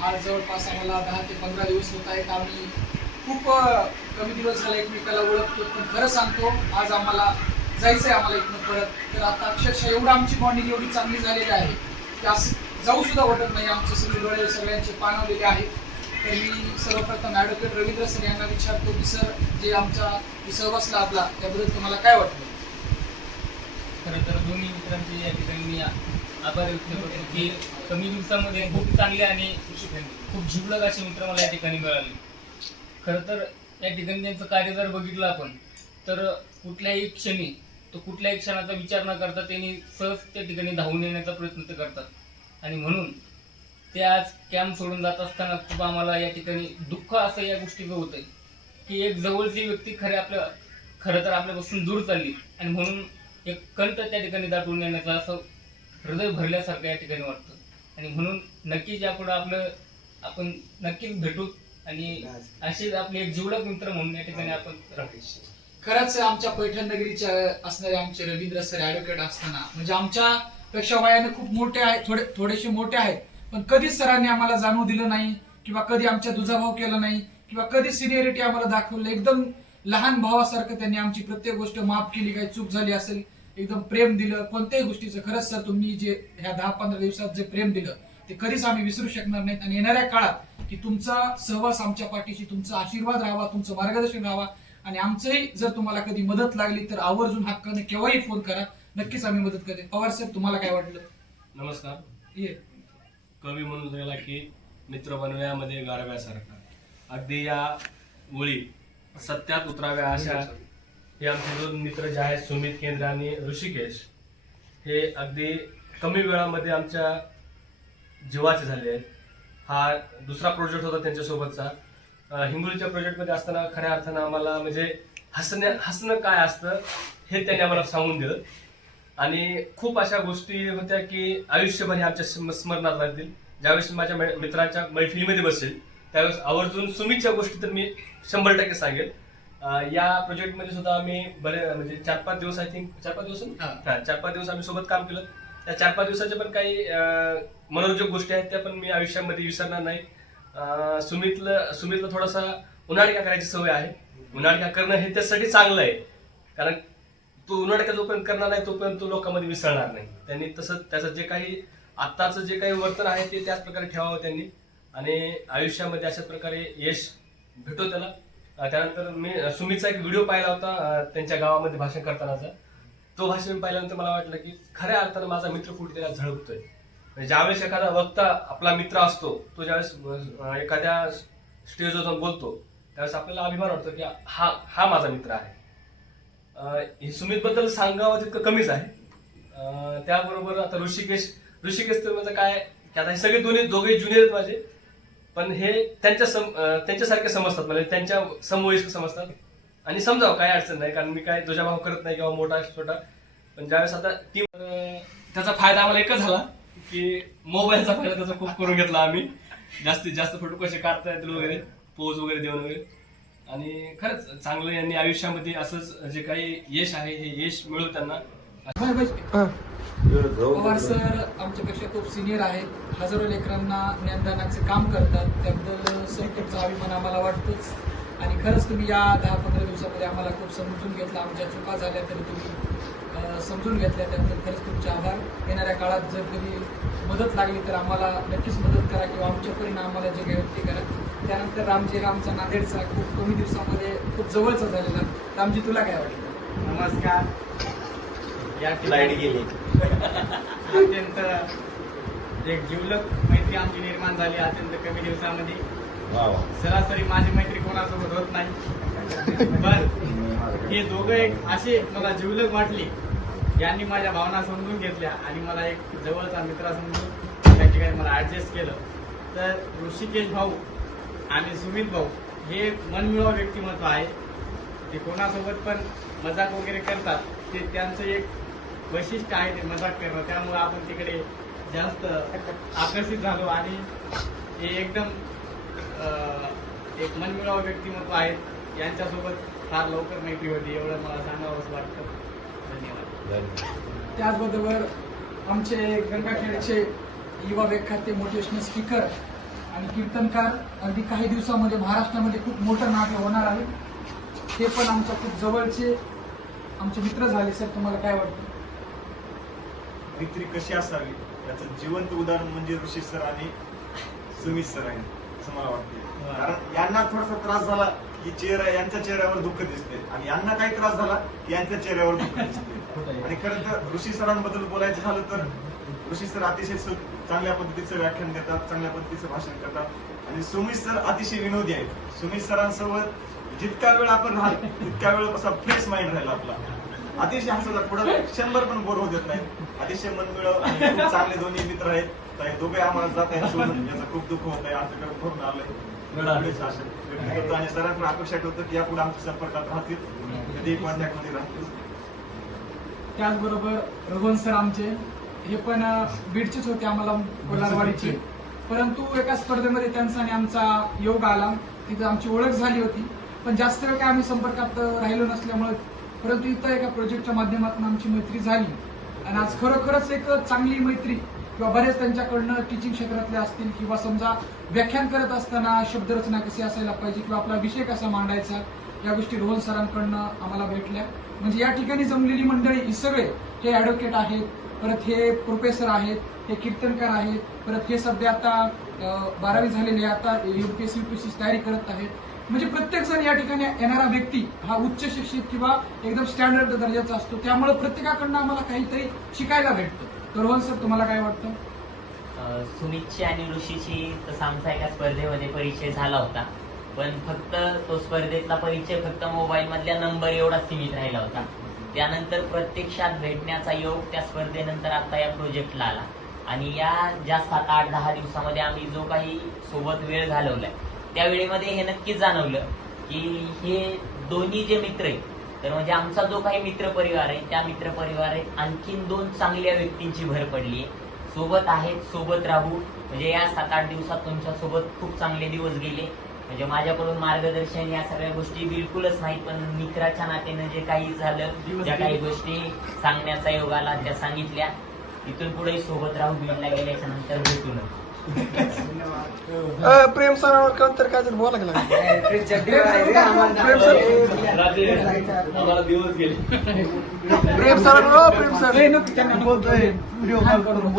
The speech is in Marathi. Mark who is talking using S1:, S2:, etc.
S1: आज जवळपास आम्हाला दहा ते पंधरा दिवस होत आहेत. आम्ही खूप कमी दिवस झाले एकमेकाला ओळखतो पण खरं सांगतो आज आम्हाला जायचं आहे आम्हाला इथनं परत. तर आता अक्षरशः एवढं आमची बॉन्डिंग एवढी चांगली झालेली आहे की असं जाऊ सुद्धा वाटत नाही. आमचे सगळे डोळे सगळ्यांचे पाणवलेले आहेत. तर मी सर्वप्रथम ॲडव्होकेट रवींद्र सर यांना विचारतो की सर जे आमचा सहवास लाभला त्याबद्दल तुम्हाला काय वाटतं?
S2: खरं तर दोन्ही मित्रांचे या ठिकाणी मी आभार व्यक्त करतो की कमी दिवसामध्ये खूप चांगले आणि खूप जिवलग असे मित्र मला या ठिकाणी मिळाले. खरं तर या ठिकाणी त्यांचं कार्य जर बघितलं आपण तर कुठल्याही क्षणी तो कुठल्याही क्षणाचा विचार न करता त्यांनी सहज त्या ठिकाणी धावून येण्याचा प्रयत्न ते करतात. आणि म्हणून ते आज कॅम्प सोडून जात असताना खूप आम्हाला या ठिकाणी दुःख असं या गोष्टीचं होतं की एक जवळची व्यक्ती खरे आपल्या खरं तर आपल्यापासून दूर चालली. आणि म्हणून एक कंट त्या ठिकाणी दाटून येण्याचा असं हृदय भरल्यासारखं या ठिकाणी वाटतं. आणि म्हणून नक्कीच यापुढं आपलं आपण नक्कीच भेटू आणि असेच आपले एक जिवलग मित्र म्हणून या ठिकाणी आपण राहू.
S1: खरंच आमच्या पैठण नगरीच्या असणारे आमचे रवींद्र सर ऍडव्होकेट असताना म्हणजे आमच्या पेक्षा वयाने खूप मोठे आहेत थोडे थोडेसे मोठे आहेत. पण कधीच सरांनी आम्हाला जाणू दिलं नाही किंवा कधी आमच्या दुजाभाव केला नाही किंवा कधी सिनियरिटी आम्हाला दाखवलं एकदम लहान भावासारखं त्यांनी आमची प्रत्येक गोष्ट माफ केली काही चूक झाली असेल एकदम प्रेम दिलं कोणत्याही गोष्टीचं. खरंच सर तुम्ही जे ह्या दहा पंधरा दिवसात जे प्रेम दिलं ते कधीच आम्ही विसरू शकणार नाहीत. आणि येणाऱ्या काळात की तुमचा सहवास आमच्या पाठीशी तुमचा आशीर्वाद राहावा तुमचं मार्गदर्शन राहावा. आणि आमचंही जर तुम्हाला कधी मदत लागली तर आवर्जून हक्काने केव्हाही फोन करा. नक्कीच आम्ही मदत करेन. पवार सर तुम्हाला काय वाटलं?
S3: नमस्कार.
S1: ये.
S3: कवी म्हणून गेला की मित्र बनव्यामध्ये गारव्यासारखा अगदी या मुळी सत्यात उतराव्या अशा हे आमचे दोन मित्र जे आहेत सुमित केंद्र आणि ऋषिकेश हे अगदी कमी वेळामध्ये आमच्या जीवाचे झाले आहेत. हा दुसरा प्रोजेक्ट होता त्यांच्यासोबतचा. हिंगोलीच्या प्रोजेक्टमध्ये असताना खऱ्या अर्थानं आम्हाला म्हणजे हसण्या हसणं काय असतं हे त्यांनी आम्हाला सांगून दिलं. आणि खूप अशा गोष्टी होत्या की आयुष्यभर हे आमच्या स्म- स्मरणात राहतील. ज्यावेळेस माझ्या मै- मित्राच्या मैफिलीमध्ये बसेल त्यावेळेस आवर्जून सुमितच्या गोष्टी तर मी शंभर टक्के सांगेल या प्रोजेक्टमध्ये सुद्धा आम्ही बरे म्हणजे चार पाच दिवस आय थिंक चार पाच दिवस ना?
S1: हा.
S3: चार पाच दिवस आम्ही सोबत काम केलं. त्या चार पाच दिवसाच्या पण काही अं, मनोरंजक गोष्टी आहेत त्या पण मी आयुष्यामध्ये विसरणार नाही. अं, सुमितला सुमितला थोडासा उन्हाळिका करायची सवय आहे. उन्हाळिका करणं हे त्यासाठी चांगलं आहे. कारण तो उन्हाळ्याचा जोपर्यंत करणार नाही तोपर्यंत तो लोकांमध्ये मिसळणार नाही. त्यांनी तसं त्याचं जे काही आत्ताचं जे काही वर्तन आहे ते त्याच प्रकारे ठेवावं त्यांनी. आणि आयुष्यामध्ये अशाच प्रकारे यश भेटो त्याला. त्यानंतर मी सुमितचा एक व्हिडिओ पाहिला होता त्यांच्या गावामध्ये भाषण करतानाचा. तो भाषण पाहिल्यानंतर मला वाटलं की खऱ्या अर्थानं माझा मित्र कुठे त्याला झळकतोय. म्हणजे ज्यावेळेस एखादा वक्ता आपला मित्र असतो तो ज्यावेळेस एखाद्या स्टेजवर जाऊन बोलतो त्यावेळेस आपल्याला अभिमान वाटतो की हा हा माझा मित्र आहे. अं, हे सांगावं तितकं कमीच आहे. त्याबरोबर आता ऋषिकेश ऋषिकेश तर माझं काय की आता हे सगळे दोन्ही दोघे ज्युनियर माझे. पण हे त्यांच्या सम त्यांच्यासारखे समजतात. म्हणजे त्यांच्या समवयस्क समजतात. आणि समजावं काय अडचण नाही. कारण मी काय तुझ्या भाव करत नाही किंवा मोठा छोटा. पण ज्यावेळेस आता टीम त्याचा फायदा आम्हाला एकच झाला की मोबाईलचा फायदा त्याचा खूप करून घेतला आम्ही. जास्तीत जास्त फोटो कसे काढता येतील वगैरे पोज वगैरे देऊन वगैरे. आणि खरंच चांगलं यांनी आयुष्यामध्ये असंच जे काही यश आहे हे यश मिळू त्यांना.
S1: पवार सर आमच्यापेक्षा खूप सिनियर आहेत. हजारो लेकरांना ज्ञानदानाचे काम करतात. त्याबद्दल सर तुमचा अभिमान आम्हाला वाटतोच. आणि खरंच तुम्ही या दहा पंधरा दिवसामध्ये आम्हाला खूप समजून घेतलं. आमच्या चुका झाल्या तरी तुम्ही समजून घेतल्या. त्याबद्दल खरंच तुमचे आभार. येणाऱ्या काळात जर कधी मदत लागली तर आम्हाला नक्कीच मदत करा किंवा आमच्याकडून आम्हाला जे काही व्यक्ती करा. त्यानंतर रामजी रामचा नांदेडचा खूप कमी दिवसामध्ये खूप जवळचा झालेला. रामजी तुला काय वाटलं
S4: नमस्कार. या लाइट
S5: गेली.
S4: अत्यंत एक जिवलग मैत्री आमची निर्माण झाली अत्यंत कमी दिवसामध्ये. सरासरी माझी मैत्री कोणासोबत होत नाही. पण हे दोघं एक असे मला जिवलग वाटले. यांनी माझ्या भावना समजून घेतल्या आणि मला एक जवळचा मित्र समजून त्या ठिकाणी मला ऍडजस्ट केलं. तर ऋषिकेश भाऊ आणि सुमित भाऊ हे मनमिळाव व्यक्तिमत्व आहे. ते कोणासोबत पण मजाक वगैरे करतात ते त्यांचं एक वैशिष्ट्य आहे ते मजाक करणं. त्यामुळे आपण तिकडे जास्त आकर्षित झालो. आणि हे एकदम एक मनमिळाव व्यक्तिमत्व आहेत यांच्यासोबत फार लवकर मैत्री होती. एवढं मला सांगावंच वाटतं. धन्यवाद.
S1: त्याचबरोबर आमचे गंगाखेडचे युवा व्याख्याते मोटिवेशनल स्पीकर आणि कीर्तनकार अगदी काही दिवसामध्ये महाराष्ट्रामध्ये खूप मोठं नाटक होणार आहे. ते पण आमच्या खूप जवळचे आमचे मित्र झाले. सर तुम्हाला काय वाटतं?
S5: मैत्री कशी असावी? याचं जिवंत उदाहरण म्हणजे ऋषी सर आणि सुमित सर आहे. असं मला वाटते कारण यांना थोडासा त्रास झाला की चेहरा यांच्या चेहऱ्यावर दुःख दिसते. आणि यांना काही त्रास झाला की यांच्या चेहऱ्यावर दुःख दिसते. आणि खरं तर ऋषी सरांबद्दल बोलायचं झालं तर ऋषी सर अतिशय चांगल्या पद्धतीचं व्याख्यान देतात चांगल्या पद्धतीचं भाषण करतात. आणि सुमित सर अतिशय विनोदी आहेत. सुमित सरांसोबत जितका वेळ आपण राहाल तितका वेळ असा फ्रेश माइंड राहील आपला. अतिशय हसवला. पुढे क्षणभर पण बोर होत देत नाही. अतिशय मनमिळव चांगले दोन्ही मित्र आहेत. दोघे आम्हाला जात आहेत सोडून. याचं खूप दुःख होत आहे. आमच्याकडे भरून आलंय एवढेच आशा व्यक्त करतो आणि सरांकडे अपेक्षा ठेवतो की यापुढे आमच्या संपर्कात राहतील. कधी कॉन्टॅक्टमध्ये राहतील.
S1: त्याचबरोबर रघुवंत सर आमचे हे पण बीडचेच होते आम्हाला कोलारवाडीचे. परंतु एका स्पर्धेमध्ये त्यांचा आणि आमचा योग आला. तिथे आमची ओळख झाली होती. पण जास्त वेळ काय आम्ही संपर्कात राहिलो नसल्यामुळे परंतु इथं एका प्रोजेक्टच्या माध्यमातून आमची मैत्री झाली. आणि आज खरोखरच एक चांगली मैत्री किंवा बरेच त्यांच्याकडनं टीचिंग क्षेत्रातले असतील किंवा समजा व्याख्यान करत असताना शब्दरचना कशी असायला पाहिजे किंवा आपला विषय कसा मांडायचा या गोष्टी रोहन सरांकडनं आम्हाला भेटल्या. म्हणजे या ठिकाणी जमलेली मंडळी ही सगळे हे ऍडव्होकेट आहेत परत हे प्रोफेसर आहेत हे कीर्तनकार आहेत परत हे सध्या आता बारावी झालेले आता युपीएससी सी तयारी करत आहेत. म्हणजे प्रत्येक जण या ठिकाणी येणारा व्यक्ती हा उच्च शिक्षित किंवा एकदम स्टँडर्ड दर्जाचा असतो. त्यामुळे प्रत्येकाकडनं आम्हाला काहीतरी शिकायला भेटतं. तर सर तुम्हाला काय वाटतं?
S6: सुमितची आणि ऋषीची तसा आमचा एका स्पर्धेमध्ये परिचय झाला होता. पण फक्त तो स्पर्धेतला परिचय फक्त मोबाईल मधल्या नंबर एवढा सीमित राहिला होता. त्यानंतर प्रत्यक्षात भेटण्याचा योग त्या स्पर्धेनंतर आता या प्रोजेक्टला आला. आणि या ज्या सात आठ दहा दिवसामध्ये आम्ही जो काही सोबत वेळ घालवलाय त्या वेळेमध्ये हे नक्कीच जाणवलं की हे दोन्ही जे मित्र आहेत तर म्हणजे आमचा जो काही मित्र परिवार आहे त्या मित्र परिवारात आणखीन दोन चांगल्या व्यक्तींची भर पडली आहे. सोबत आहेत सोबत राहू. म्हणजे या सात आठ दिवसात तुमच्यासोबत खूप चांगले दिवस गेले. म्हणजे माझ्याकडून मार्गदर्शन या सगळ्या गोष्टी बिलकुलच नाही पण मित्राच्या नात्यानं जे काही झालं ज्या काही गोष्टी सांगण्याचा योग आला त्या सांगितल्या. इथून पुढे सोबत राहू बीडला गेल्याच्यानंतर भेटू
S7: प्रेम सरांवर कोणतरी काहीतरी बोला गेला
S3: दिवस गेले
S7: प्रेम सरांवर प्रेम सर
S1: बोलतोय. व्हिडिओ कॉल करून